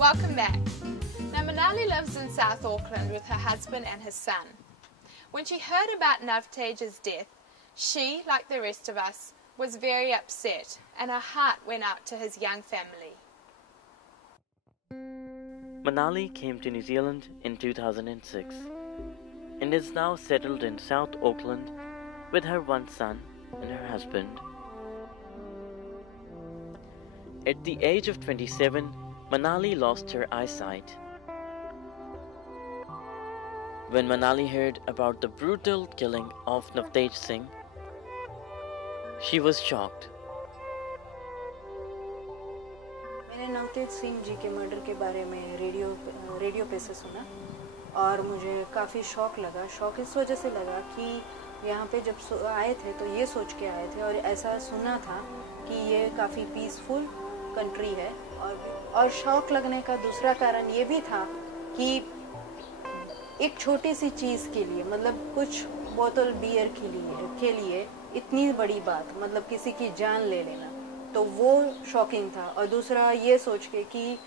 Welcome back. Now Manali lives in South Auckland with her husband and his son. When she heard about Navtej's death, she, like the rest of us, was very upset and her heart went out to his young family. Manali came to New Zealand in 2006 and is now settled in South Auckland with her one son and her husband. At the age of 27, Manali lost her eyesight. When Manali heard about the brutal killing of Navtej Singh, she was shocked. मैंने नवतेज सिंह जी के murder के बारे में radio पे से सुना और मुझे काफ़ी शौक लगा। शौक इस वजह से लगा कि यहाँ पे जब आए थे तो ये सोच के आए थे और ऐसा सुना था कि ये काफ़ी पीसफुल कंट्री है। और शौक लगने का दूसरा कारण ये भी था कि एक छोटी सी चीज़ के लिए, मतलब कुछ बोतल बियर के लिए इतनी बड़ी बात, मतलब किसी की जान ले लेना, तो वो शॉकिंग था। और दूसरा ये सोच के कि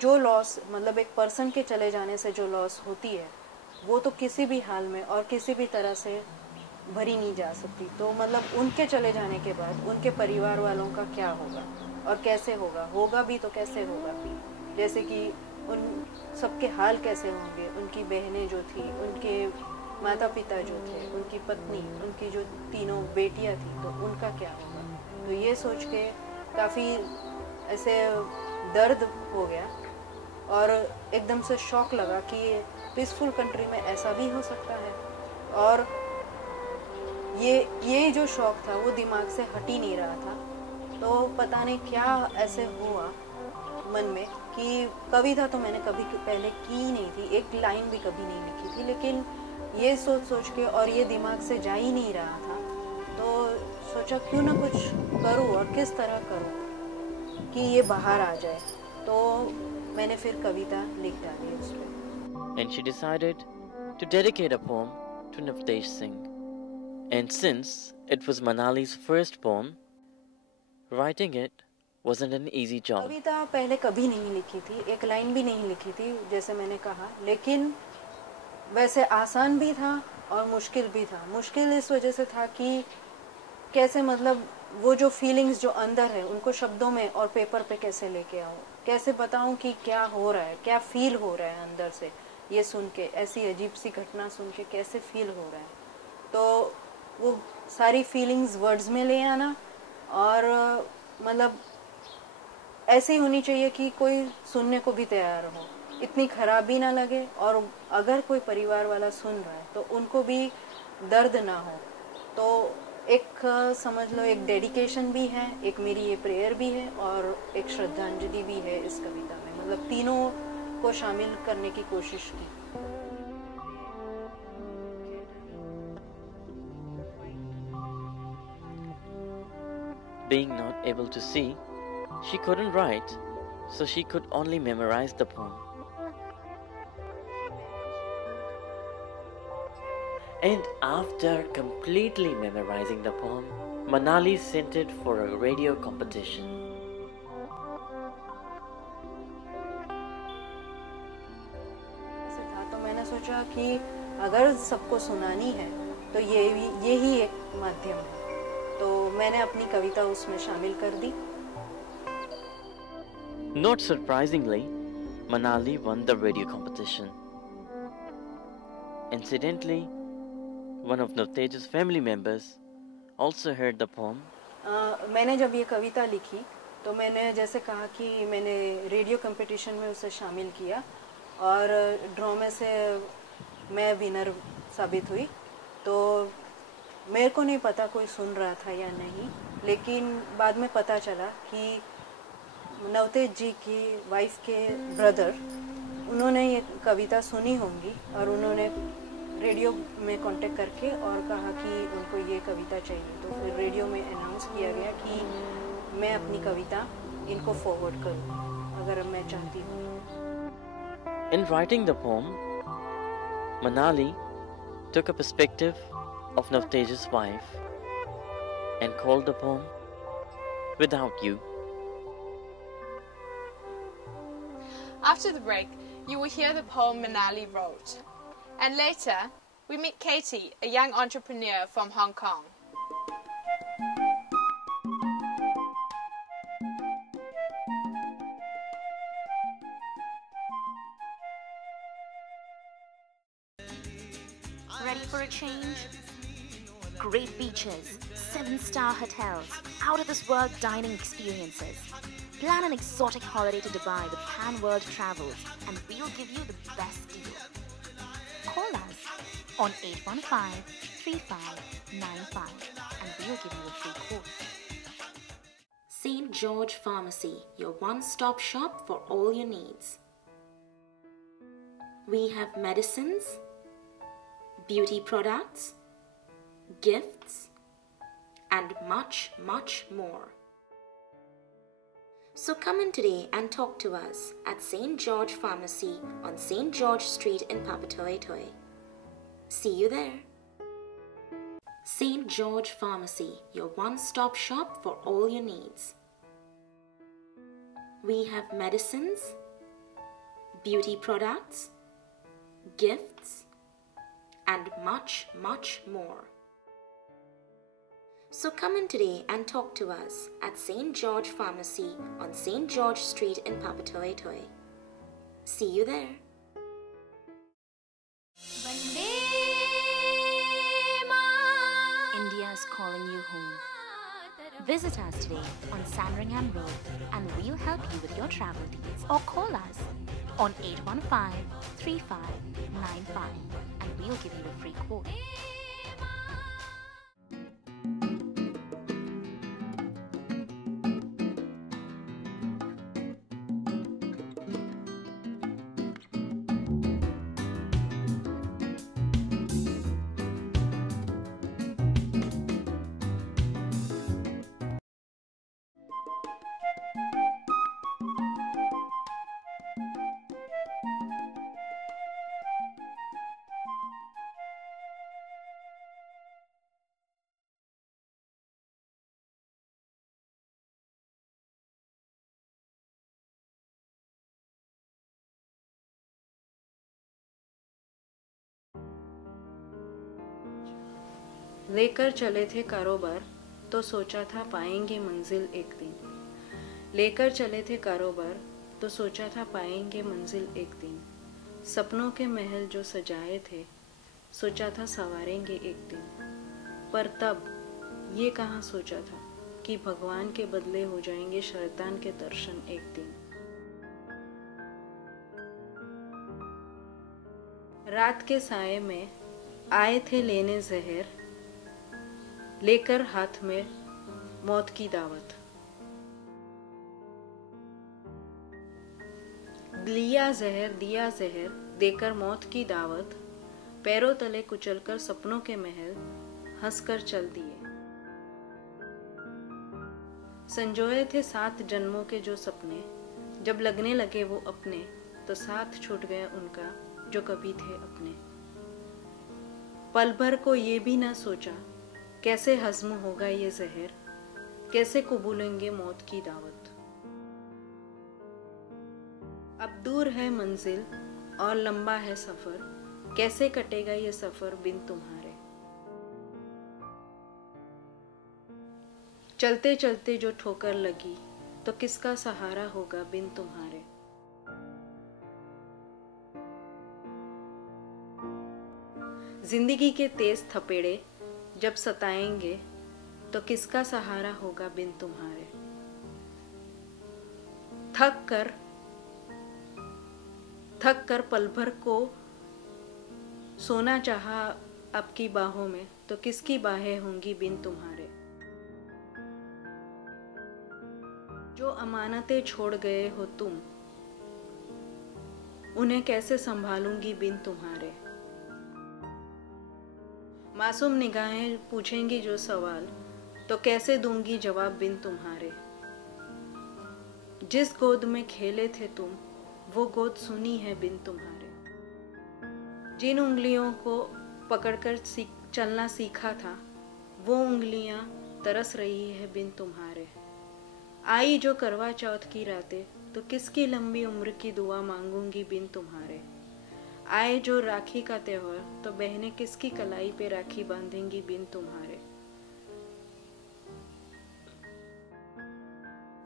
जो लॉस, मतलब एक पर्सन के चले जाने से जो लॉस होती है वो तो किसी भी हाल में और किसी भी तरह से भरी नहीं जा सकती। तो मतलब उनके चले जाने के बाद उनके परिवार वालों का क्या होगा और कैसे होगा भी तो कैसे होगा, जैसे कि उन सबके हाल कैसे होंगे, उनकी बहनें जो थी, उनके माता पिता जो थे, उनकी पत्नी, उनकी जो तीनों बेटियां थी, तो उनका क्या होगा। तो ये सोच के काफ़ी ऐसे दर्द हो गया और एकदम से शौक लगा कि पीसफुल कंट्री में ऐसा भी हो सकता है। और ये जो शौक था वो दिमाग से हट ही नहीं रहा था। तो पता नहीं क्या ऐसे हुआ मन में कि कविता तो मैंने कभी पहले की नहीं थी, एक लाइन भी कभी नहीं लिखी थी, लेकिन ये सोच के और ये दिमाग से जा ही नहीं रहा था। तो सोचा क्यों ना कुछ करूँ और किस तरह करूँ कि ये बाहर आ जाए। तो मैंने फिर कविता लिख डाली उस पर। And she decided to dedicate a poem to Navtej Singh. And since it was Manali's first poem, writing it wasn't an easy job. कविता पहले कभी नहीं लिखी थी, एक लाइन भी नहीं लिखी थी जैसे मैंने कहा, लेकिन वैसे आसान भी था और मुश्किल भी था। मुश्किल इस वजह से था कि कैसे, मतलब वो जो फीलिंग्स जो अंदर है उनको शब्दों में और पेपर पे कैसे लेके आऊँ, कैसे बताऊँ कि क्या हो रहा है, क्या फील हो रहा है अंदर से, ये सुन के, ऐसी अजीब सी घटना सुन के कैसे फील हो रहा है। तो वो सारी फीलिंग्स वर्ड्स में ले आना और मतलब ऐसे ही होनी चाहिए कि कोई सुनने को भी तैयार हो, इतनी खराबी ना लगे, और अगर कोई परिवार वाला सुन रहा है तो उनको भी दर्द ना हो। तो एक समझ लो एक डेडिकेशन भी है, एक मेरी ये प्रेयर भी है और एक श्रद्धांजलि भी है इस कविता में। मतलब तीनों को शामिल करने की कोशिश की। Being not able to see, she couldn't write, so she could only memorize the poem. And after completely memorizing the poem, Manali sent it for a radio competition. ऐसे था तो मैंने सोचा कि अगर सबको सुनानी है तो ये ही एक माध्यम है, तो मैंने अपनी कविता उसमें शामिल कर दी। Not surprisingly, Manali won the radio competition. Incidentally, one of Navtej's family members also heard the poem. मैंने जब ये कविता लिखी तो मैंने जैसे कहा कि मैंने रेडियो कंपटीशन में उसे शामिल किया और ड्रॉ में से मैं विनर साबित हुई। तो मेरे को नहीं पता कोई सुन रहा था या नहीं, लेकिन बाद में पता चला कि नवतेज जी की वाइफ के ब्रदर, उन्होंने ये कविता सुनी होंगी और उन्होंने रेडियो में कांटेक्ट करके और कहा कि उनको ये कविता चाहिए। तो फिर रेडियो में अनाउंस किया गया कि मैं अपनी कविता इनको फॉरवर्ड करूँ अगर मैं चाहती हूँ। In writing the poem, Manali took a perspective of Navtej's wife and called the poem Without You. After the break, you will hear the poem Manali wrote. And later, we meet Katie, a young entrepreneur from Hong Kong. Ready for a change? Great beaches, 7-star hotels, out-of-this-world dining experiences. Plan an exotic holiday to Dubai with Pan World Travels and we'll give you the best deal. Call us on 815-3595 and we'll give you a free quote. St. George Pharmacy, your one-stop shop for all your needs. We have medicines, beauty products, gifts, and much, much more. So come in today and talk to us at St. George Pharmacy on St. George Street in Papatoetoe. See you there. St. George Pharmacy, your one-stop shop for all your needs. We have medicines, beauty products, gifts, and much, much more. So come in today and talk to us at St. George Pharmacy on St. George Street in Papatoetoe. See you there. India is calling you home. Visit us today on Sandringham Road and we'll help you with your travel deals, or call us on 815-3595 and we'll give you a free quote. लेकर चले थे कारोबार तो सोचा था पाएंगे मंजिल एक दिन। लेकर चले थे कारोबार तो सोचा था पाएंगे मंजिल एक दिन। सपनों के महल जो सजाए थे सोचा था संवारेंगे एक दिन। पर तब ये कहाँ सोचा था कि भगवान के बदले हो जाएंगे शैतान के दर्शन एक दिन। रात के साये में आए थे लेने जहर, लेकर हाथ में मौत की दावत। दिया जहर देकर मौत की दावत, पैरों तले कुचलकर सपनों के महल हंसकर चल दिए। संजोए थे 7 जन्मों के जो सपने, जब लगने लगे वो अपने तो साथ छूट गया उनका जो कभी थे अपने। पल भर को ये भी ना सोचा कैसे हजम होगा ये जहर, कैसे कबूलेंगे मौत की दावत। अब दूर है मंजिल और लंबा है सफर, कैसे कटेगा ये सफर बिन तुम्हारे। चलते चलते जो ठोकर लगी तो किसका सहारा होगा बिन तुम्हारे। जिंदगी के तेज थपेड़े जब सताएंगे तो किसका सहारा होगा बिन तुम्हारे। थक कर पल भर को सोना चाहा आपकी बाहों में तो किसकी बाहें होंगी बिन तुम्हारे। जो अमानतें छोड़ गए हो तुम, उन्हें कैसे संभालूंगी बिन तुम्हारे। मासूम निगाहें पूछेंगी जो सवाल तो कैसे दूंगी जवाब बिन तुम्हारे। जिस गोद में खेले थे तुम वो गोद सुनी है बिन तुम्हारे। जिन उंगलियों को पकड़कर चलना सीखा था वो उंगलियां तरस रही है बिन तुम्हारे। आई जो करवा चौथ की रातें तो किसकी लंबी उम्र की दुआ मांगूंगी बिन तुम्हारे। आए जो राखी का त्योहार तो बहनें किसकी कलाई पे राखी बांधेंगी बिन तुम्हारे।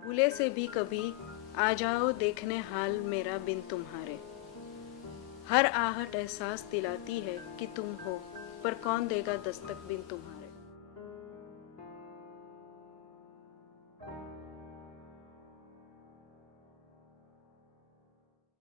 भूले से भी कभी आ जाओ देखने हाल मेरा बिन तुम्हारे। हर आहट एहसास दिलाती है कि तुम हो, पर कौन देगा दस्तक बिन तुम्हारे।